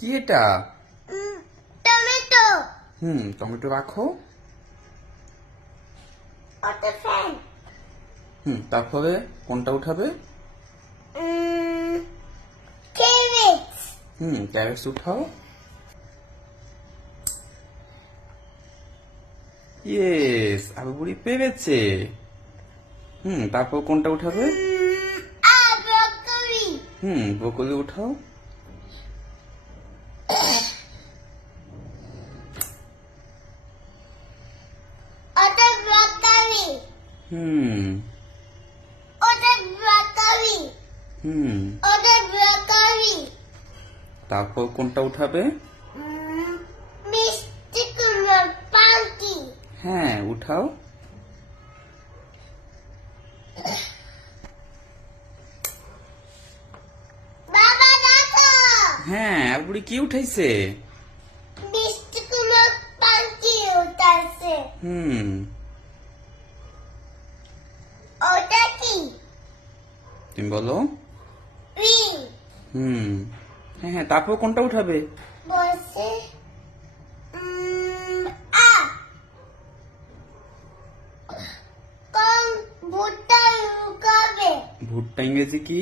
কি এটা? Tomato. Tomato রাখো। ওটা ফ্যান। তারপরে কোনটা উঠাবে? ক্যাবেজ। ক্যাবেজ উঠাও। ইয়েস, আলু বুড়ি পেরেছে। তারপর কোনটা উঠাবে? ব্রকলি। ব্রকলি উঠাও। ওটা ব্রকলি। ওটা ব্রকলি। ওটা ব্রকলি। তারপর কোনটা উঠাবে? মিষ্টি কুমড়ো, পালকি। হ্যাঁ, উঠাও। বাবা দেখো। হ্যাঁ, আলু বুড়ি কি উঠাইছে? মিষ্টি কুমড়ো, পালকি উঠাইছে। ওটা কি? তুমি বলো। রিং। হ্যাঁ, তারপর কোনটা উঠাবে? বসে কোন ভুট্টা লুকাবে? ভুট্টা ইংরেজি কি?